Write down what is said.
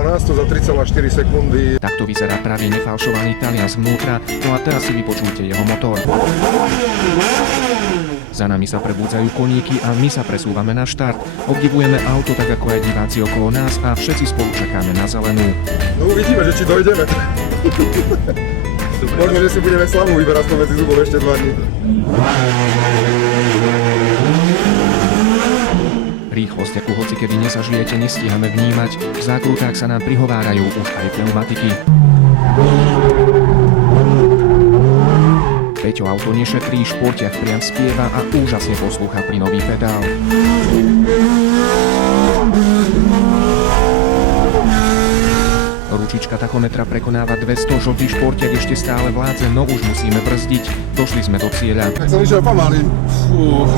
Vyhrala nás to za 3,4 sekundy. Takto vyzerá pravý nefalšovaný Talian zvnútra, no a teraz si vypočujte jeho motor. Za nami sa prebúdzajú koníky a my sa presúvame na štart. Obdivujeme auto tak ako aj diváci okolo nás a všetci spolu čakáme na zelenú. No uvidíme, že či dojdeme. Možno, že si budeme slavu vyberať medzi zubov ešte 2 dní. Rýchlosť, akú hocikedy nezažijete, nestíhame vnímať. V zákrutách sa nám prihovárajú už aj pneumatiky. Peťo auto nešetrí, športiak priam spieva a úžasne poslúcha plynový pedál. Ručička tachometra prekonáva 200, žltý športiak ešte stále vládze, no už musíme brzdiť. Došli sme do cieľa. Tak som išiel pomaly. Fú.